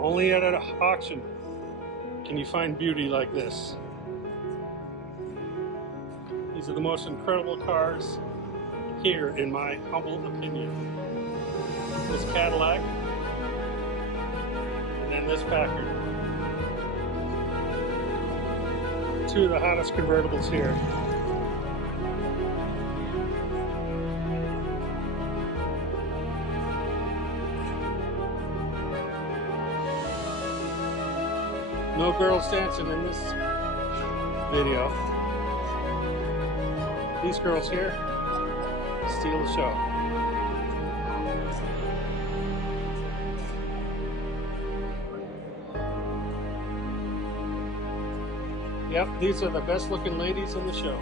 Only at an auction can you find beauty like this. These are the most incredible cars here, in my humble opinion. This Cadillac, and then this Packard. Two of the hottest convertibles here. No girls dancing in this video. These girls here steal the show. Yep, these are the best looking ladies in the show.